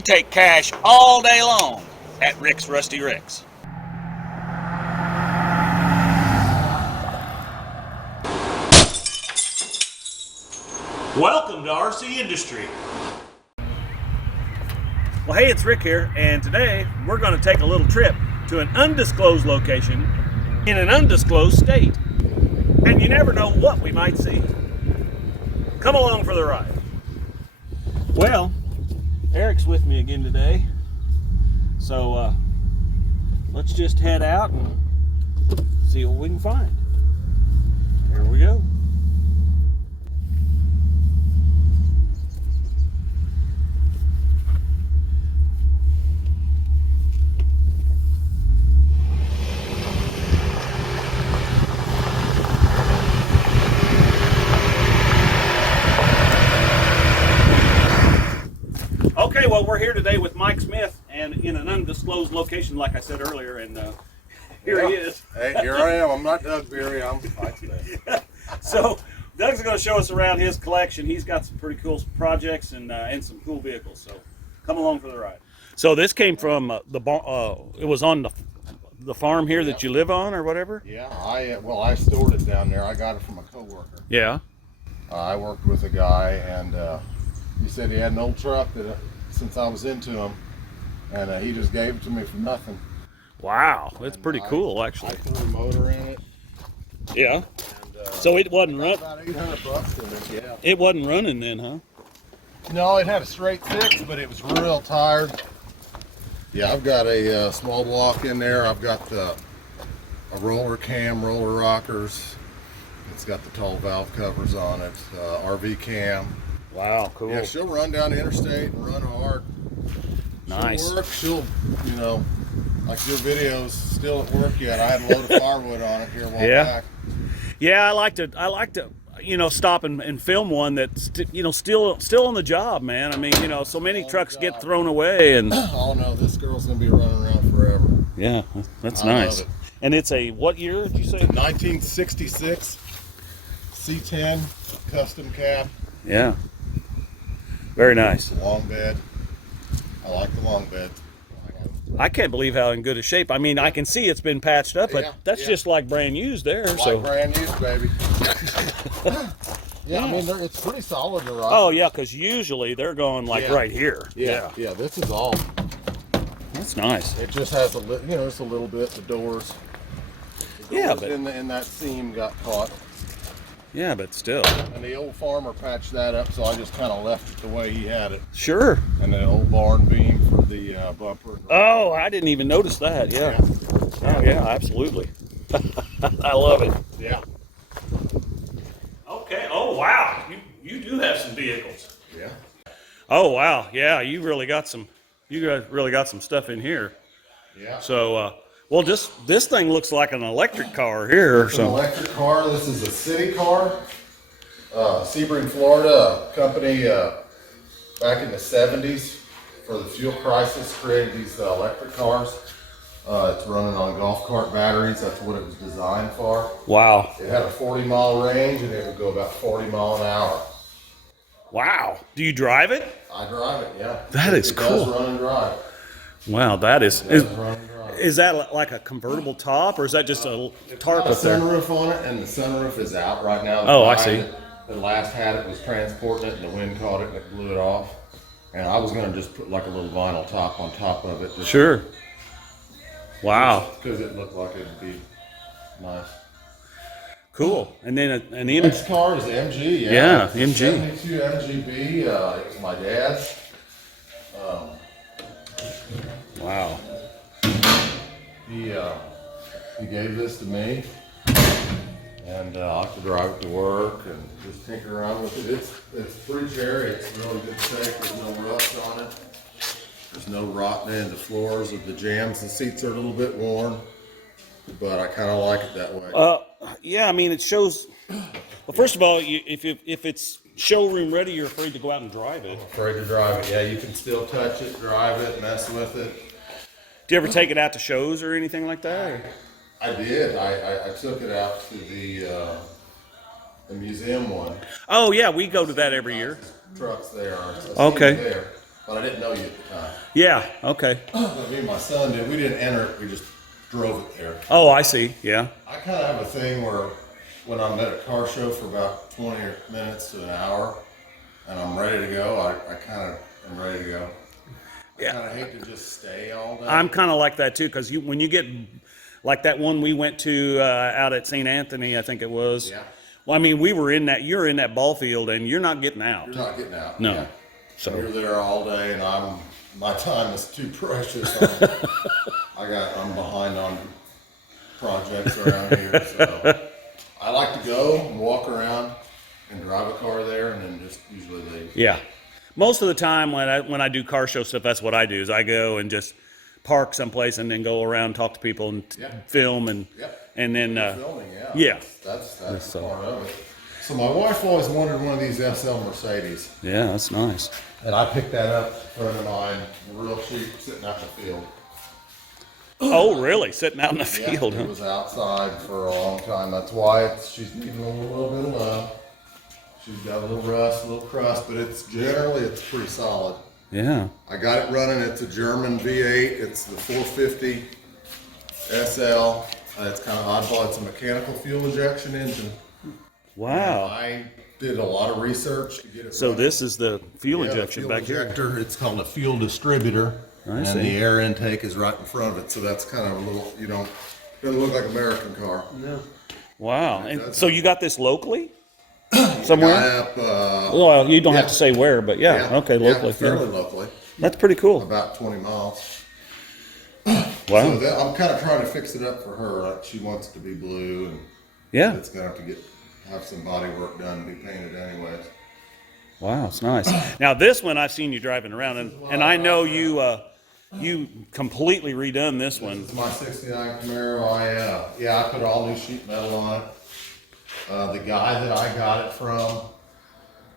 We take cash all day long at Rick's Rusty Rick's. Welcome to RCindustry. Well, hey, it's Rick here, and today we're going to take a little trip to an undisclosed location in an undisclosed state. And you never know what we might see. Come along for the ride. Well, Eric's with me again today, so let's just head out and see what we can find. Here we go. Okay, well, we're here today with Mike Smith and in an undisclosed location, like I said earlier, and here he is. Hey, here I am. I'm not Doug Beery. I'm Mike Smith. Yeah. So Doug's going to show us around his collection. He's got some pretty cool projects and some cool vehicles. So come along for the ride. So this came from it was on the farm here that you live on or whatever? Yeah, I stored it down there. I got it from a coworker. Yeah. I worked with a guy, and he said he had an old truck that since I was into him, and he just gave it to me for nothing. Wow, that's pretty cool, actually. I threw a motor in it. Yeah. And, so it wasn't running. About $800 in it. Yeah. It wasn't running then, huh? No, it had a straight six, but it was real tired. Yeah, I've got a small block in there. I've got a roller cam, roller rockers. It's got the tall valve covers on it. RV cam. Wow, cool. Yeah, she'll run down the interstate and run hard. Nice. She'll work. She'll, like your video's still at work yet. I had a load of firewood on it here a while back. Yeah, I like to, stop and film one that's, still on the job, man. I mean, so many trucks get thrown away and. Oh no, this girl's gonna be running around forever. Yeah, that's I nice. love it. And it's a, what year did you say? 1966 C10 custom cab. Yeah. Very nice. Long bed. I like the long bed. I can't believe how in good a shape. I mean, I can see it's been patched up, but that's just like brand used there. Like brand used, baby. Yeah, I mean, it's pretty solid to ride. Oh, yeah, because usually they're going like right here. Yeah, this is all. That's nice. It just has just a little bit, the doors. Yeah, but in that seam got caught. Yeah, but still. And the old farmer patched that up, so I just kind of left it the way he had it. Sure. And the old barn beam for the bumper. Oh, I didn't even notice that. Yeah. Oh, yeah, absolutely. I love it. Yeah. Okay. Oh, wow. You do have some vehicles. Yeah. Oh, wow. Yeah, you guys really got some stuff in here. Yeah. So, well, this thing looks like an electric car here. It's an electric car. This is a city car. Sebring, Florida, a company back in the 70s for the fuel crisis created these electric cars. It's running on golf cart batteries. That's what it was designed for. Wow. It had a 40-mile range, and it would go about 40 miles an hour. Wow. Do you drive it? I drive it, yeah. That is cool. It does run and drive. Wow, that is. It does run and drive. Is that like a convertible top, or is that just a tarp up there? Sunroof on it, and the sunroof is out right now. Oh, I see. The last had it was transporting it, and the wind caught it, and it blew it off. And I was going to just put like a little vinyl top on top of it. Sure. Wow. Because it looked like it'd be nice. Cool. And then an M. Next car is MG. Yeah, MG. 72 MGB. It was my dad's. Wow. He gave this to me, and I have to drive it to work and just tinker around with it. It's pretty cherry. It's really good shape. There's no rust on it. There's no rotting in the floors of the jams. The seats are a little bit worn, but I kind of like it that way. Yeah, I mean, it shows. Well, first of all, if it's showroom ready, you're afraid to go out and drive it. I'm afraid to drive it. Yeah, you can still touch it, drive it, mess with it. Do you ever take it out to shows or anything like that? Or? I did. I took it out to the museum one. Oh yeah, we go to that every year. Trucks there. Okay. There. but I didn't know you at the time. Yeah, okay. Me and my son did. We didn't enter it. We just drove it there. Oh, I see. Yeah. I kind of have a thing where when I'm at a car show for about 20 minutes to an hour and I'm ready to go, I kind of am ready to go. Yeah. I kind of hate to just stay all day. I'm kind of like that too, because when you get like that one we went to out at St. Anthony, I think it was. Yeah. Well, I mean, you're in that ball field and you're not getting out. You're not getting out. No. Yeah. So you're there all day, and my time is too precious. I'm behind on projects around here, so I like to go and walk around and drive a car there, and then just usually leave. yeah. Most of the time when I do car show stuff, that's what I do. Is I go and just park someplace and then go around, talk to people, and film, and and then filming. yeah. That's part of it. So my wife always wanted one of these SL Mercedes. Yeah, that's nice. And I picked that up, a friend of mine, real cheap, sitting out in the field. Oh, really? Sitting out in the field? It was outside for a long time. That's why she's needing a little bit of love. She's got a little rust, a little crust, but it's pretty solid. Yeah. I got it running. It's a German V8. It's the 450 SL. It's kind of oddball. It's a mechanical fuel injection engine. Wow. I did a lot of research to get it So running. This is the fuel injection fuel back injector. It's called a fuel distributor. I see. And the air intake is right in front of it. So that's kind of a little, doesn't look like an American car. here. Wow. And does. so you got this locally? Somewhere? Up, Well, you don't have to say where, but okay, locally. fairly locally. That's pretty cool. About 20 miles. Wow. So I'm kind of trying to fix it up for her. She wants it to be blue, and Yeah. it's going to have to have some body work done and be painted anyways. Wow, it's nice. Now this one I've seen you driving around, and I know you completely redone this one. This is my 69 Camaro. I put all new sheet metal on it. The guy that I got it from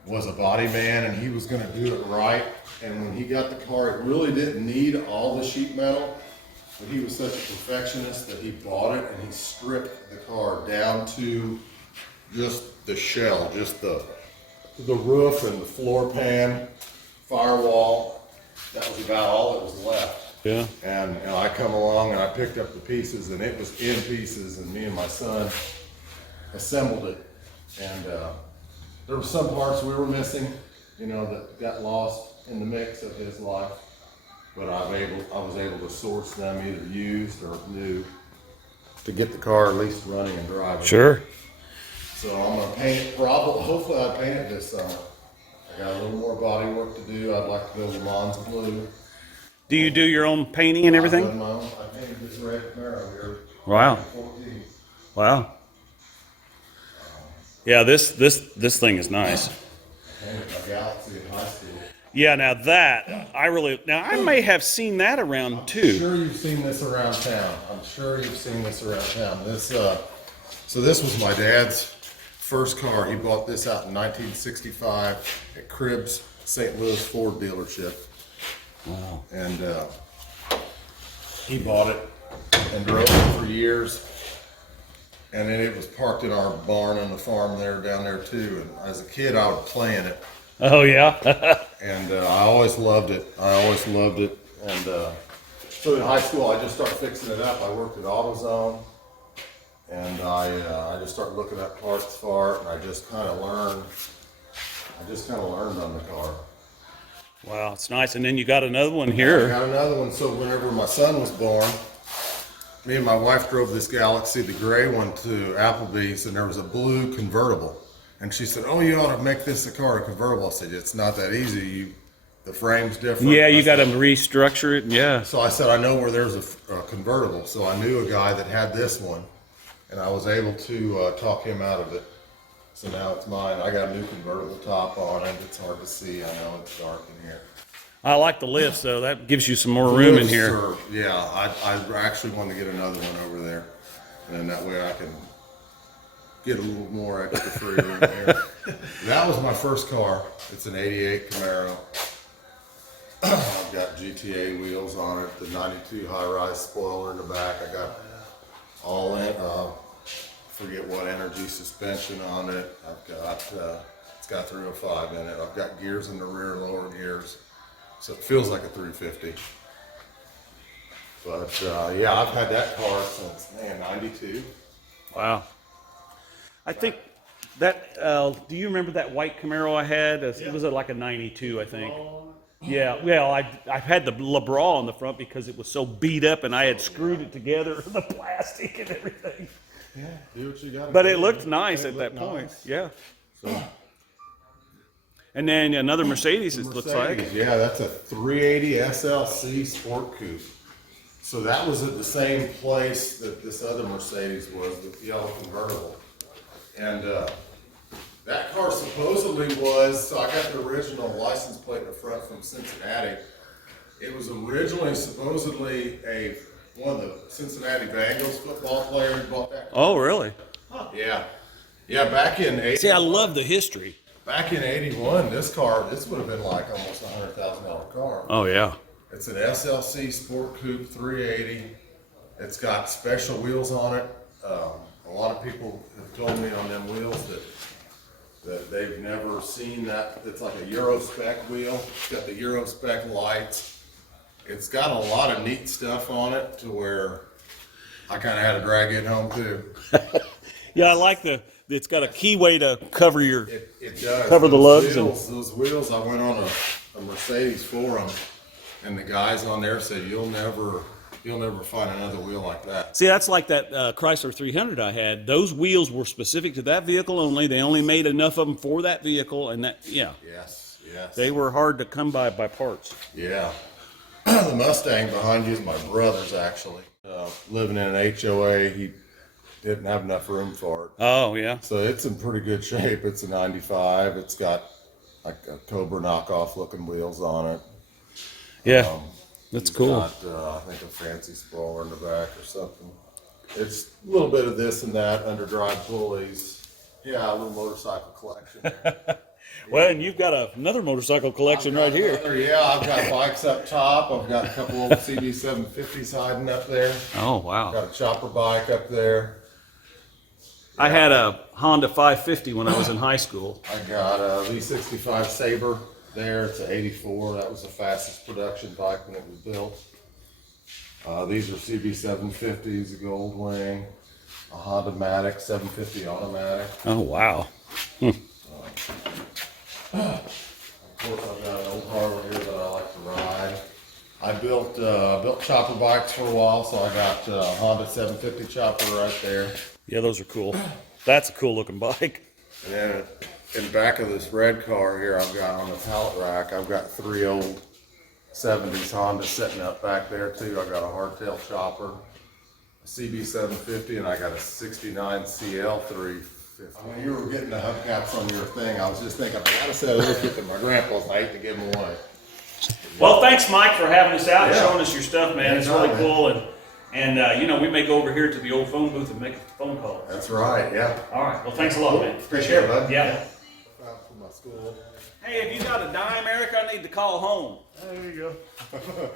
was a body man, and he was going to do it right. And when he got the car, it really didn't need all the sheet metal, but he was such a perfectionist that he bought it and he stripped the car down to just the shell, just the roof and the floor pan, firewall. That was about all that was left. Yeah. And I come along and I picked up the pieces, and it was in pieces, and me and my son assembled it. And there were some parts we were missing, that got lost in the mix of his life. But I was able to source them either used or new to get the car at least running and driving. Sure. So I'm gonna paint it. Hopefully I paint it this summer. I got a little more body work to do. I'd like to go Le Mans blue. Do you do your own painting and I've done everything? my own. I painted this red Camaro here. Wow. 14. Wow. Yeah, this thing is nice. I painted my Galaxy in high school. Yeah, now that I may have seen that around I'm too. sure you've seen this around town. So this was my dad's first car. He bought this out in 1965 at Cribbs St. Louis Ford dealership. Wow. And he bought it and drove it for years. And then it was parked in our barn on the farm down there too. And as a kid, I would play in it. Oh yeah. And I always loved it. And so in high school, I just started fixing it up. I worked at AutoZone, and I just started looking at parts for it, and I just kind of learned on the car. Wow, it's nice. And then you got another one I here. got another one. So whenever my son was born, me and my wife drove this Galaxy, the gray one, to Applebee's, and there was a blue convertible. And she said, "Oh, you ought to make this a convertible." I said, "It's not that easy. The frame's different." Yeah, you got to restructure it. Yeah. So I said, "I know where there's a convertible." So I knew a guy that had this one, and I was able to talk him out of it. So now it's mine. I got a new convertible top on it. It's hard to see. I know it's dark in here. I like the lifts though. That gives you some more room in here. I actually want to get another one over there, and that way I can get a little more extra free room here. That was my first car. It's an '88 Camaro. I've got GTA wheels on it, the '92 high-rise spoiler in the back. I got all in, forget what energy suspension on it. I've got, it's got 305 in it. I've got gears in the rear, lower gears. So it feels like a 350. But yeah, I've had that car since, man, 92. Wow. I think that, do you remember that white Camaro I had? It was like a 92, I think. Yeah, well, I've had the LeBron on the front because it was so beat up and I had screwed it together, the plastic and everything. Yeah, do what you got. But it looked nice at that point. Yeah. So, And then another Mercedes, it looks like. yeah, that's a 380 SLC Sport Coupe. So that was at the same place that this other Mercedes was, the yellow convertible. And that car supposedly was, so I got the original license plate in the front from Cincinnati. It was originally supposedly one of the Cincinnati Bengals football players bought that car. Oh, really? Yeah. Yeah, back in 81. See, I love the history. Back in 81, this would have been like almost $100,000 car. Oh, yeah. It's an SLC Sport Coupe 380. It's got special wheels on it. A lot of people have told me on them wheels that they've never seen that. It's like a Euro spec wheel. It's got the Euro spec lights. It's got a lot of neat stuff on it to where I kind of had to drag it home too. Yeah, I like it's got a keyway to cover your, It does. Cover the lugs. Those wheels, I went on a Mercedes forum, and the guys on there said, you'll never find another wheel like that. See, that's like that Chrysler 300 I had. Those wheels were specific to that vehicle only. They only made enough of them for that vehicle, and that, yeah. Yes. They were hard to come by parts. Yeah. The Mustang behind you is my brother's, actually. Living in an HOA, he didn't have enough room for it. Oh, yeah. So it's in pretty good shape. It's a 95. It's got like a Cobra knockoff looking wheels on it. Yeah, that's He's cool. got, I think a fancy spoiler in the back or something. It's a little bit of this and that, underdrive pulleys. Yeah, a little motorcycle collection. Well, and you've got another motorcycle collection right here. Yeah, I've got bikes up top. I've got a couple old CB750s hiding up there. Oh, wow. Got a chopper bike up there. I had a Honda 550 when I was in high school. I got a V65 Sabre there. It's an 84. That was the fastest production bike when it was built. These are CB750s, a Gold Wing, a Honda Matic 750 automatic. Oh, wow. Of course, I've got an old car over here that I like to ride. I built chopper bikes for a while, so I got a Honda 750 chopper right there. Yeah, those are cool. That's a cool looking bike. And then in back of this red car here, I've got on the pallet rack, I've got 3 old 70s Hondas sitting up back there too. I got a hardtail chopper, a CB750, and I got a 69 CL 350. I mean, you were getting the hubcaps on your thing. I was just thinking, I gotta say, look at my grandpa's. I hate to give them away. Well, thanks, Mike, for having us out and Yeah. showing us your stuff, man. It's really cool. And you know, we may go over here to the old phone booth and make a phone call. That's right, yeah. All right. Well, thanks a lot, man. Appreciate it, bud. Yeah. For my school. Hey, if you got a dime, Eric, I need to call home. There you go.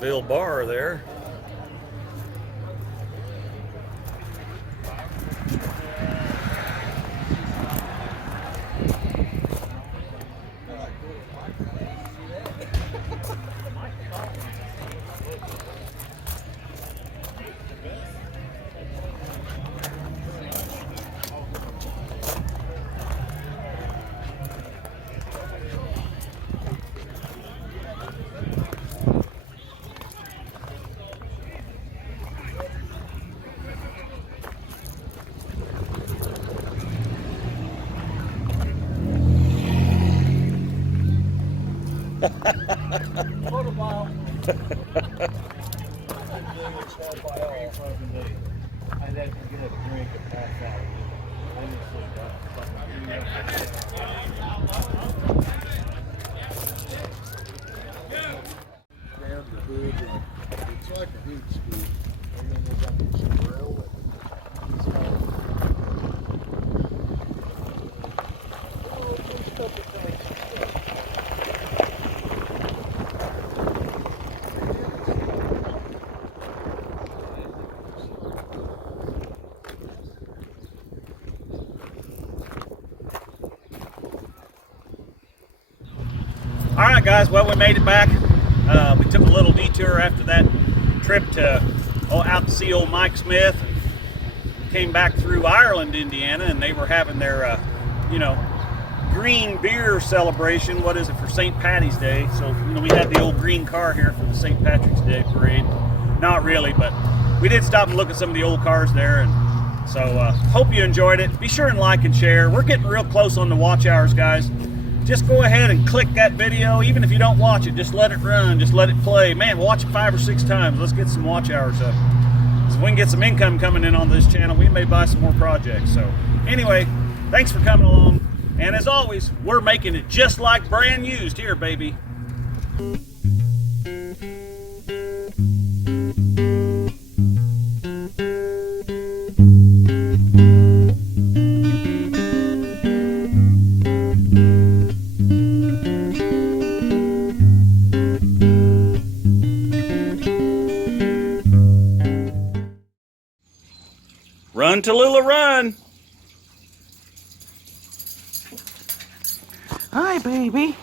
Bonneville bar there. It's like a heat scoop. And then there's like some grill and it's All right, guys. Well, we made it back. We took a little detour after that trip to out to see old Mike Smith. Came back through Ireland, Indiana, and they were having their, green beer celebration. What is it, for St. Patty's Day? So, we had the old green car here for the St. Patrick's Day parade. Not really, but we did stop and look at some of the old cars there. And so, hope you enjoyed it. Be sure and like and share. We're getting real close on the watch hours, guys. Just go ahead and click that video. Even if you don't watch it, just let it run, just let it play. Man, watch it 5 or 6 times. Let's get some watch hours up. So we can get some income coming in on this channel. We may buy some more projects. So anyway, thanks for coming along. And as always, we're making it just like brand used here, baby. Run, Tallulah, run! Hi, baby.